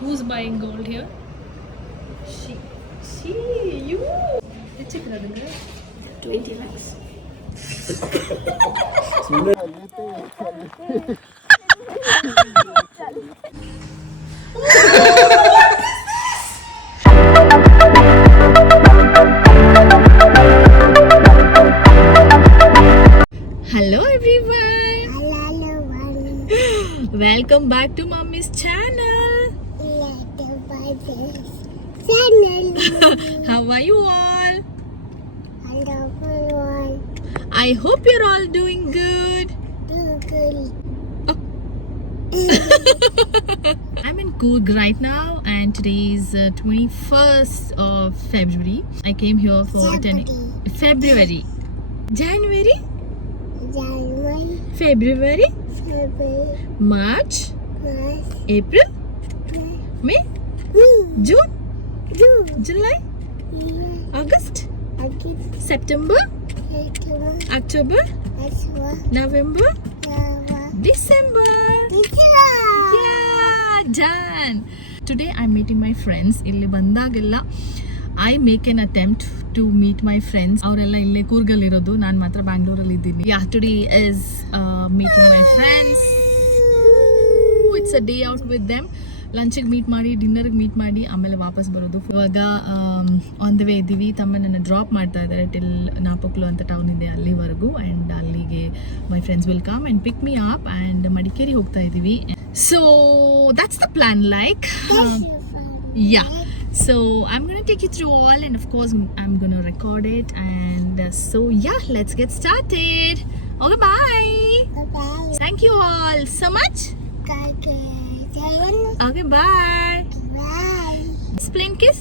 Who's buying gold here? She. You. Check it out. 20 lakhs. Hello everyone. Welcome back to Mummy's channel. How are you all? I hope you're all doing good. I'm in Coorg right now and today is 21st of February. I came here for attending February. January? February? March? April? May? June? July? August? September? October? November? December? Yeah, done. Today I'm meeting my friends. ಇಲ್ಲಿ ಬಂದಾಗೆಲ್ಲ I make an attempt to meet my friends. ಅವರೆಲ್ಲ ಇಲ್ಲೇ ಕೂರ್ಗಲ್ಲಿ ಇರೋದು, ನಾನು ಮಾತ್ರ ಬ್ಯಾಂಗ್ಳೂರಲ್ಲಿ ಇದ್ದೀನಿ. Yeah, today is meeting my friends. It's a day out with them. ಲಂಚಿಗೆ ಮೀಟ್ ಮಾಡಿ, ಡಿನ್ನರ್ಗೆ ಮೀಟ್ ಮಾಡಿ, ಆಮೇಲೆ ವಾಪಸ್ ಬರೋದು. ಇವಾಗ ಆನ್ ದ ವೇ ಇದ್ದೀವಿ. ತಮ್ಮ ನನ್ನ ಡ್ರಾಪ್ ಮಾಡ್ತಾ ಇದ್ದಾರೆ ಟಿಲ್ ನಾಪಕ್ಲು ಅಂತ ಟೌನ್ ಇದೆ ಅಲ್ಲಿವರೆಗೂ. ಆ್ಯಂಡ್ ಅಲ್ಲಿಗೆ my friends will come and pick me up and Madikeri ಹೋಗ್ತಾ ಇದ್ದೀವಿ. So that's the plan. Like yeah, so I'm going to take you through all, and of course I'm going to record it, and so yeah, let's get started. Okay, bye. Thank you all so much. Okay, bye. Explain kiss.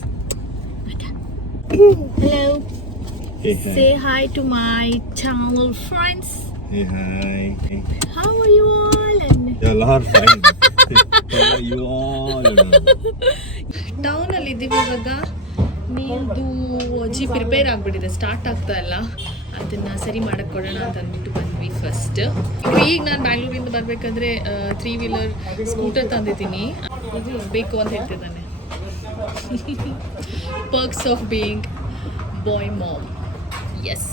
Hello. Hey, hi. Say hi to my channel friends. Hey, hi. How are you all? And You're all fine. How are you all? Town ಅಲ್ಲಿ ಇದ್ದೀವಿ ಇವಾಗ. ನೀರ್ದು ಅಜ್ಜಿ prepare ಆಗಿಬಿಟ್ಟಿದೆ, start ಆಗ್ತಾ ಇಲ್ಲ. ಅದನ್ನ ಸರಿ ಮಾಡಕ್ಕೆ ಕೊಡೋಣ ಅಂತ ಅಂದ್ಬಿಟ್ಟು ಬಂದ್ವಿ ಫಸ್ಟ್. ಈಗ ನಾನು ಬ್ಯಾಂಗ್ಳೂರಿಂದ ಬರಬೇಕಾದ್ರೆ 3 ವೀಲರ್ ಸ್ಕೂಟರ್ ತಂದಿದ್ದೀನಿ. ಇದು ಬೇಕು ಅಂತ ಹೇಳ್ತಿದ್ದಾನೆ. Perks of being boy mom. Yes,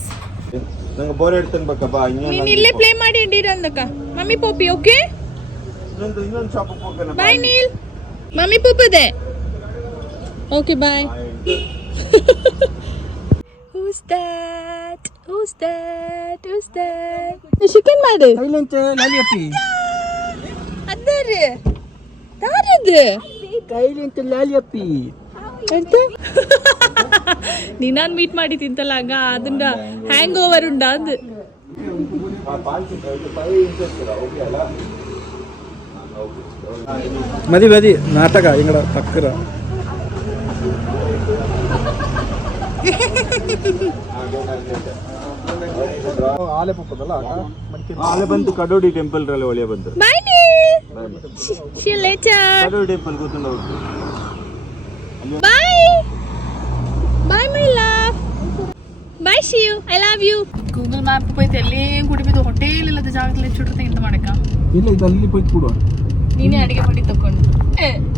ನಂಗೆ ಬೋರ್ ಇಡ್ತಾನೆ ಬಕ್ಕಪ್ಪ. ನೀನು ಇಲ್ಲೇ ಪ್ಲೇ ಮಾಡಿ ಅಂದಿರಂದಕ್ಕ. Mummy ಪೋಪಿ okay. ಇನ್ನೊಂದು ಶಾಪಿಗೆ ಹೋಗೋಣ. Bye Neil. ಮಮ್ಮಿ ಪೋಪಿದೆ. Okay bye. Who's that? Who's that? Who's that? Chicken ಮಾಡು. ಕೈಲಂತೆ ಲಾಲಿಯಪ್ಪಿ. ಅದರೆ ಯಾರದು? ಕೈಲಂತೆ ಲಾಲಿಯಪ್ಪಿ. ಎಂತ? ನೀನಾನ್ ಮೀಟ್ ಮಾಡಿ ತಿಂತಲ್ಲ ಆಗ ಅದನ್ನ ಹ್ಯಾಂಗ್ ಓವರ್ ಉಂಡ ಅದು. ಮದಿ ಮದಿ ನಾಟಕ ಇಂಗಡ ಪಕ್ಕರ ಆಲೆ ಪಪ್ಪದಲ್ಲ ಆಲೆ ಬಂತು. ಕಡೋಡಿ ಟೆಂಪಲ್ ರಲ್ಲಿ ಒಳ್ಳೆ ಬಂತು. Bye Neil. See you later. ಕಡೋಡಿ ಟೆಂಪಲ್ ಕೂತ್ಕೊಂಡು ಹೋಗ್ತು. Bye. Bye my love. Bye Shiu. I love you. Google Map ಹೋಯ್ತು ಎಲ್ಲಿ ಕುಡಿಬಿದ್ದು ಹೋಟೆಲ್ ಇಲ್ಲದ ಜಾಗದಲ್ಲಿ ಚುಟ್ರತೆ ಇಂತ ಮಾಡಕ. ಇಲ್ಲ ಇದು ಅಲ್ಲಿ ಹೋಯ್ತು ಕೊಡುವ. ನೀನೇ ಅಡಿಗೆ ಮಾಡಿ ತಕೊಂಡು.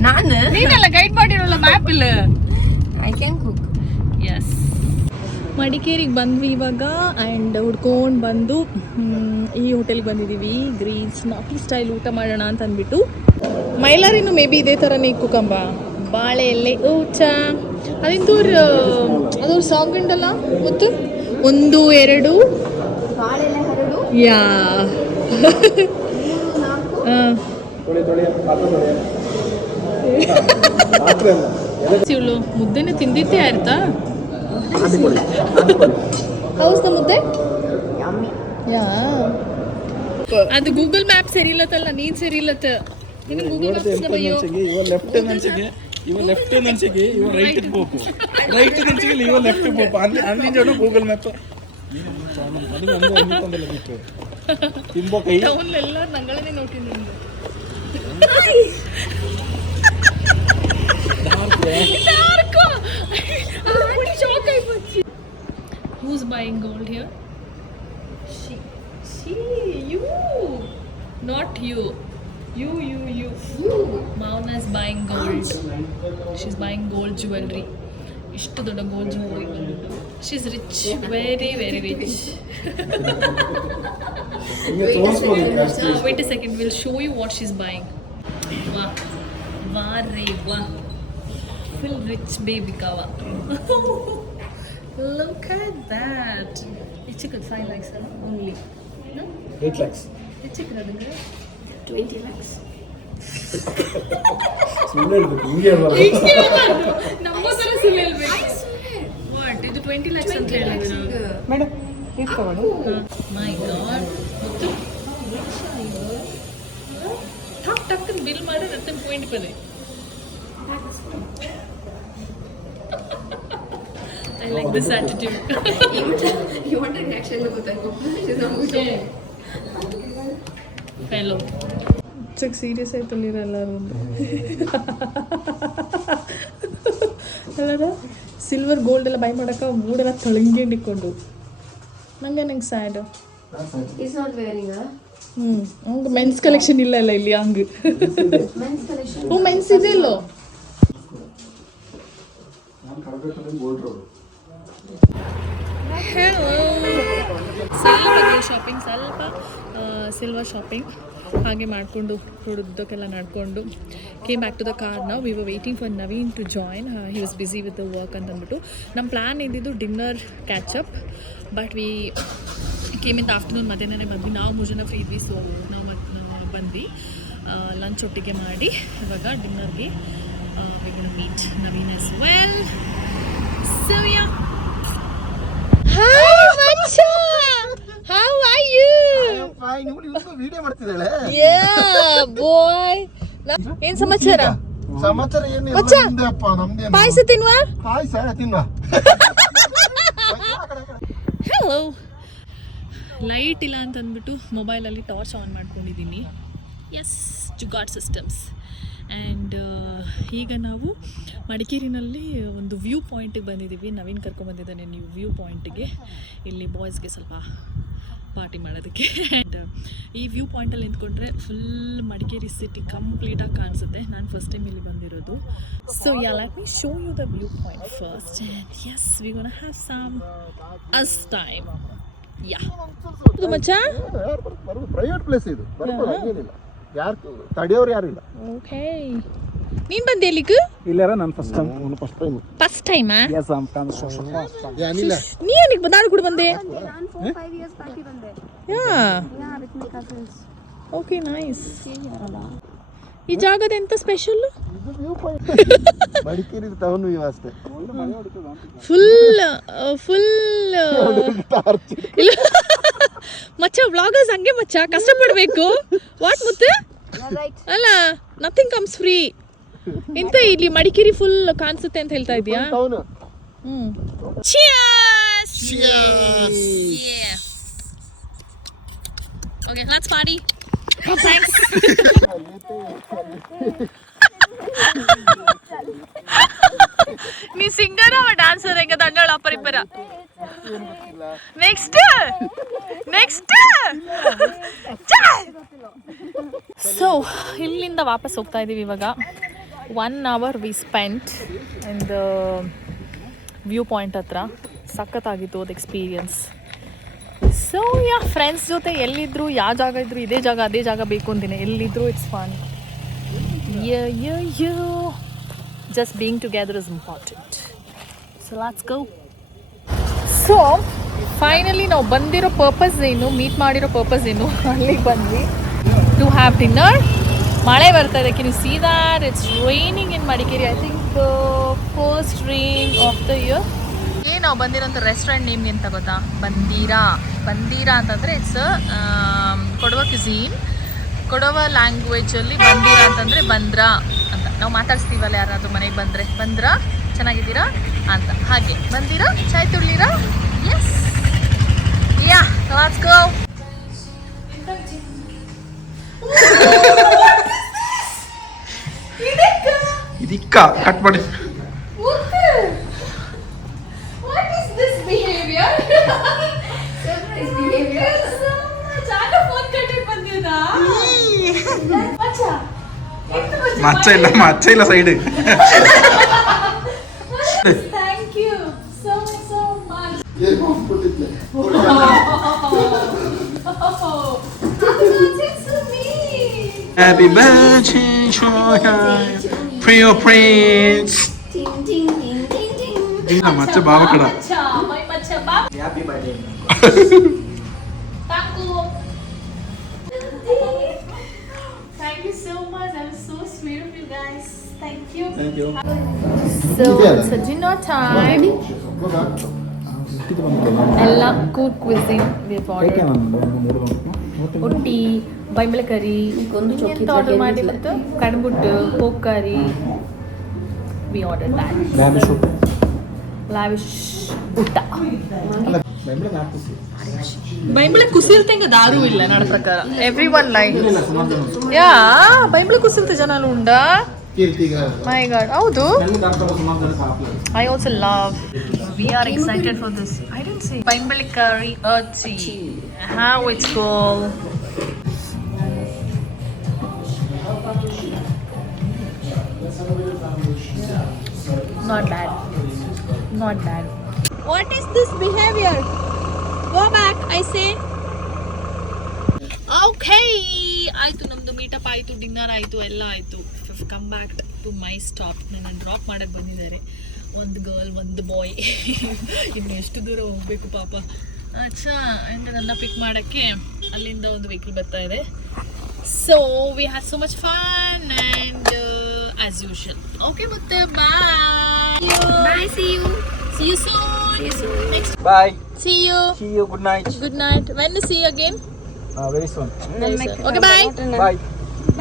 ನಾನು ನೀನೆಲ್ಲ ಗೈಡ್ ಮಾಡಿರಲ್ಲ ಮ್ಯಾಪ್ ಇಲ್ಲ. I can cook. ಎಸ್, ಮಡಿಕೇರಿಗೆ ಬಂದ್ವಿ ಇವಾಗ. ಆ್ಯಂಡ್ ಹುಡ್ಕೊಂಡು ಬಂದು ಈ ಹೋಟೆಲ್ಗೆ ಬಂದಿದ್ದೀವಿ. ಗ್ರೀನ್ಸ್ ನಾಟಿ ಸ್ಟೈಲ್ ಊಟ ಮಾಡೋಣ ಅಂತ ಅಂದ್ಬಿಟ್ಟು. ಮೈಲಾರಿನೂ ಮೇ ಬಿ ಇದೇ ಥರನೇ ಕುಕ್ಕಂಬ. ಬಾಳೆ ಎಲೆ ಊಟ ಅದೊಂದು ಸಾಂಗ್ ಉಂಟಲ್ಲ ಮತ್ತು 1 2 ಯಾ ಇವಳು ಮುದ್ದೆನೇ ತಿಂದಿದ್ದೇ ಆಯ್ತಾ? ಹೌಸ್ ದ ಮುದ್ದೆ ಯಾ. ಅದು ಗೂಗಲ್ ಮ್ಯಾಪ್ ಸರಿ ಇಲ್ಲತ್ತಲ್ಲ, ನೀನ್ ಸರಿ ಇಲ್ಲತ್ತ. ನಿನಗೆ ಗೂಗಲ್ ಮ್ಯಾಪ್ ಬಯ್ಯೋ. ಇವ ಲೆಫ್ಟ್ ನನ್ಸಿಗೆ, ಇವ ಲೆಫ್ಟ್ ನನ್ಸಿಗೆ, ಇವ ರೈಟ್ ಪೋಪು, ರೈಟ್ ನನ್ಸಿಗೆ ಇವ ಲೆಫ್ಟ್ ಪೋಪು. ಅಲ್ಲಿ ಜನ ಗೂಗಲ್ ಮ್ಯಾಪ್ ತಿಂಬೋ ಕೈ ಟೌನ್ ಎಲ್ಲ ನಂಗಳೇ ನೋಡ್ತೀನಿ. Who's buying gold here? She, you, not you. You. Mauna is buying gold. She's buying gold jewelry. ಇಷ್ಟು ದೊಡ್ಡ ಗೋಲ್ಡ್ ಜ್ಯುವೆಲ್ರಿ ಬಂದ್ಬಿಟ್ಟು. She's rich, very very rich. Wait a second, we'll show you what she's buying. Wow. Full rich baby kawa. Look at that. It's a good 5 lakhs only. No? 8 lakhs. It's a good 20 lakhs. ಸುಮ್ಮನೆ ಹೇಳ್ಬೇಕು ಹಿಂಗೆ ಅಲ್ವಾ ನಮ್ಮ ತರ ಸುಳ್ಳು ಹೇಳ್ಬೇಕು. What? ಇದು 20 lakhs ಅಂತ ಹೇಳಿದ್ರು. ಮೇಡಮ್ ಇಟ್ಕೊಳ್ಳಿ. My God. ಮತ್ತು ಟಕ್ ಬಿಲ್ ಮಾಡಿ ಮತ್ತೆ ಪಾಯಿಂಟ್ ಬರೆ. I like this attitude. You want an action look at that? Fellow. Check serious ಆಯ್ತಲ್ಲಿರ ಎಲ್ಲರೂ ಎಲ್ಲರ ಸಿಲ್ವರ್ ಗೋಲ್ಡ್ ಎಲ್ಲ ಬೈ ಮಾಡಕ್ಕೆ ಮೂಡೆಲ್ಲ ತಳಂಗಿಕೊಂಡು ನಂಗೆ sad. He's not wearing a ಹಂಗೆ ಮೆನ್ಸ್ ಕಲೆಕ್ಷನ್ ಇಲ್ಲ ಇಲ್ಲಿ ಹಂಗೆ. men's collection. ಮೆನ್ಸ್ ಇದೆ ಇಲ್ಲೋ. ಶಾಪಿಂಗ್ ಸ್ವಲ್ಪ ಸಿಲ್ವರ್ ಶಾಪಿಂಗ್ ಹಾಗೆ ಮಾಡಿಕೊಂಡು ಹುಡುದಕ್ಕೆಲ್ಲ ನಡ್ಕೊಂಡು came back to the car. ನಾವು we were waiting for Naveen to join. He was busy with the work ಅಂತಂದ್ಬಿಟ್ಟು ನಮ್ಮ ಪ್ಲ್ಯಾನ್ ಇದ್ದಿದ್ದು dinner catch up, but we came in the afternoon ಮಧ್ಯಾಹ್ನನೇ ಬಂದ್ವಿ. ನಾವು 3 ಜನ ಫ್ರೀ ಇದ್ವಿ, ಸೊ ನಾವು ಬಂದ್ವಿ ಲಂಚ್ ಒಟ್ಟಿಗೆ ಮಾಡಿ. ಇವಾಗ ಡಿನ್ನರ್ಗೆ we gonna meet Naveen as well. So yeah, How are you? Video ಮಾಡ್ತಿದ್ದಾಳೆ. Yeah, boy. ಏನ್ ಸಮಾಚಾರ? ಸಮಾಚಾರ ಏನು ಮಚ್ಚ, ನಮ್ದೇನು ಪಾಯಸ ತಿನ್ವಾ? ಪಾಯಸ ತಿನ್ವಾ. ಹಲೋ. ಲೈಟ್ ಇಲ್ಲ ಅಂತಂದ್ಬಿಟ್ಟು ಮೊಬೈಲಲ್ಲಿ ಟಾರ್ಚ್ ಆನ್ ಮಾಡ್ಕೊಂಡಿದ್ದೀನಿ. Yes, jugaad systems. ಆ್ಯಂಡ್ ಈಗ ನಾವು ಮಡಿಕೇರಿನಲ್ಲಿ ಒಂದು ವ್ಯೂ ಪಾಯಿಂಟಿಗೆ ಬಂದಿದ್ದೀವಿ. ನವೀನ್ ಕರ್ಕೊಂಬಂದಿದ್ದಾನೆ ನೀವು ವ್ಯೂ ಪಾಯಿಂಟಿಗೆ, ಇಲ್ಲಿ ಬಾಯ್ಸ್ಗೆ ಸ್ವಲ್ಪ ಪಾರ್ಟಿ ಮಾಡೋದಕ್ಕೆ. ಆ್ಯಂಡ್ ಈ ವ್ಯೂ ಪಾಯಿಂಟಲ್ಲಿ ನಿಂತ್ಕೊಂಡ್ರೆ ಫುಲ್ ಮಡಿಕೇರಿ ಸಿಟಿ ಕಂಪ್ಲೀಟಾಗಿ ಕಾಣಿಸುತ್ತೆ. ನಾನು ಫಸ್ಟ್ ಟೈಮ್ ಇಲ್ಲಿ ಬಂದಿರೋದು. So yeah, let me show you the view point first. And yes, we gonna have some us time. Yeah, ಇದು ಮಚ್ಚ. ಪ್ರೈವೇಟ್ ಪ್ಲೇಸ್ ಇದು, ಬರ್ಬೋದು, ಹಂಗೇನಿಲ್ಲ. ಯಾರು ತಡೆಯೋರು ಯಾರು ಇಲ್ಲ. ಓಕೆ, ನೀನ್ ಬಂದೆ ಇಲ್ಲಿಗೆ? ಇಲ್ಲಾರ ನಾನು ಫಸ್ಟ್ ಟೈಮ್. ಫಸ್ಟ್ ಟೈಮಾ? Yes, I am coming. ಏನಿಲ್ಲ, ನೀ ಏನಿಗೆ ನಾನು ಕೂಡ ಬಂದೆ? ನಾನು 4-5 years back ಬಂದೆ. ಯಾ, with my cousins. Okay, nice. ಈ ಜಾಗದ ಎಂತ ಸ್ಪೆಷಲ್? ಇದು view point. Madikeri town view ಅಷ್ಟೇ. ಫುಲ್ ಇಲ್ಲ ಮಚ್ಚ, ವ್ಲಾಗರ್ಸ್ ಹಂಗೆ ಮಚ್ಚ, ಕಷ್ಟಪಡಬೇಕು. ವಾಟ್ ಮುತ್ತೆ? ಅಲ್ಲ, ನಥಿಂಗ್ ಕಮ್ಸ್ ಫ್ರೀ. ಎಂತ ಇಲ್ಲಿ ಮಡಿಕೇರಿ ಫುಲ್ ಕಾಣಿಸುತ್ತೆ ಅಂತ ಹೇಳ್ತಾ ಇದೀಯಾ? Town. cheers. Yeah. Okay, let's party. Oh, thanks. ನೀ ಸಿಂಗರ್ ಅವ ಡ್ಯಾನ್ಸರ್ ಹೆಂಗ ದಂಡಳ ಪರಿಪರ. ನೆಕ್ಸ್ಟ್ ಸೊ ಇಲ್ಲಿಂದ ವಾಪಸ್ ಹೋಗ್ತಾ ಇದ್ದೀವಿ ಇವಾಗ. 1 hour we spent in the view point ಹತ್ರ. ಸಖತ್ತಾಗಿತ್ತು ಅದು ಎಕ್ಸ್ಪೀರಿಯನ್ಸ್. ಸೊ ಯಾ, ಫ್ರೆಂಡ್ಸ್ ಜೊತೆ ಎಲ್ಲಿದ್ರು, ಯಾವ ಜಾಗ ಇದ್ರು, ಇದೇ ಜಾಗ ಅದೇ ಜಾಗ ಬೇಕು ಅಂತೀನಿ. ಎಲ್ಲಿದ್ರು it's fun. Just being together is important. So let's go. So finally ನಾವು ಬಂದಿರೋ ಪರ್ಪಸ್ ಏನು, ಮೀಟ್ ಮಾಡಿರೋ ಪರ್ಪಸ್ ಏನು, ಅಲ್ಲಿಗೆ ಬಂದ್ವಿ ಟು ಹ್ಯಾವ್ ಡಿನ್ನರ್. ಮಳೆ ಬರ್ತಾ ಇದೆ. Can U see that? It's raining in Madikeri. I think the first rain of the year. ನಾವು ಬಂದಿರೋಂಥ ರೆಸ್ಟೋರೆಂಟ್ ನೇಮ್ ಅಂತ ಗೊತ್ತಾ? ಬಂದೀರಾ ಅಂತಂದರೆ ಇಟ್ಸ್ ಕೊಡವ ಕ್ಯುಸೀನ್. ಕೊಡವ ಲ್ಯಾಂಗ್ವೇಜಲ್ಲಿ ಬಂದೀರಾ ಅಂತಂದರೆ ಬಂದ್ರಾ ಅಂತ. ನಾವು ಮಾತಾಡ್ಸ್ತೀವಲ್ಲ ಯಾರಾದರೂ ಮನೆಗೆ ಬಂದರೆ, ಬಂದ್ರಾ, ಚೆನ್ನಾಗಿದ್ದೀರಾ ಅಂತ. ಹಾಗೆ ಬಂದೀರಾ, ಚಾಯ್ ತುಳ್ಳೀರಾ? S, yeah, let's go. ಇದಕ್ಕ ಕಟ್ ಮಾಡಿ. What is this behavior? Surprise behavior. ಜಾಗ ಫೋನ್ ಕಟ್ಟಿ ಬಂದಿದಾ? ಮಚ್ಚಾ ಮಚ್ಚ ಇಲ್ಲ side. Thank you so much. Happy birthday to you, Prince. Ting ting ting ting ting. ಮಚ್ಚ ಬಾವ ಕಡ. My macha ba. Happy birthday. Thank you. Thank you so much. That was so sweet of you guys. Thank you. Thank you. So it's a dinner time. Ella cook cuisine we have ordered. Utti, ಬೈಂಬಳ ಕರಿ, ಎಂತ order ಮಾಡಿ ಮತ್ತು ಕಡ್ಬುಟ್ಟು pork curry. We ordered that. Lavish ಊಟ. ಬೈಂಬಳ ಕುಸಿಲ್ತೆ ಹಿಂಗ ದಾರು ಇಲ್ಲ ನನ್ನ ಪ್ರಕಾರ. Everyone like. ಯಾ ಬೈಂಬಳ ಕುಸಿಲ್ತೆ ಜನ ಉಂಡ. My God, ಹೌದು. I also love. We are excited for this. I didn't say. Baimbali curry earthy. How it's called. Not bad. Not bad. What is this behavior? Go back, I say. Okay. ಆಯಿತು ನಮ್ಮದು meetup ಆಯಿತು, dinner ಆಯಿತು, ಎಲ್ಲ ಆಯಿತು. Come back to my stop. ನನ್ನ drop ಮಾಡೋಕ್ಕೆ ಬಂದಿದ್ದಾರೆ. ಒಂದು ಗರ್ಲ್, ಒಂದು ಬಾಯ್. ಇನ್ನು ಎಷ್ಟು ದೂರ ಹೋಗಬೇಕು ಪಾಪ. ಅಚ್ಚಾ, ಆ್ಯಂಡ್ ನನ್ನ ಪಿಕ್ ಮಾಡೋಕ್ಕೆ ಅಲ್ಲಿಂದ ಒಂದು ವೆಹಿಕಲ್ ಬರ್ತಾ ಇದೆ. So we have so much fun and as usual. Okay ಮತ್ತೆ ಬಾಯ್. Bye, see you. See you soon. Next. Bye. See you. See you. Good night. Good night. When to see you again? Very soon. Very soon. Okay, bye. Bye.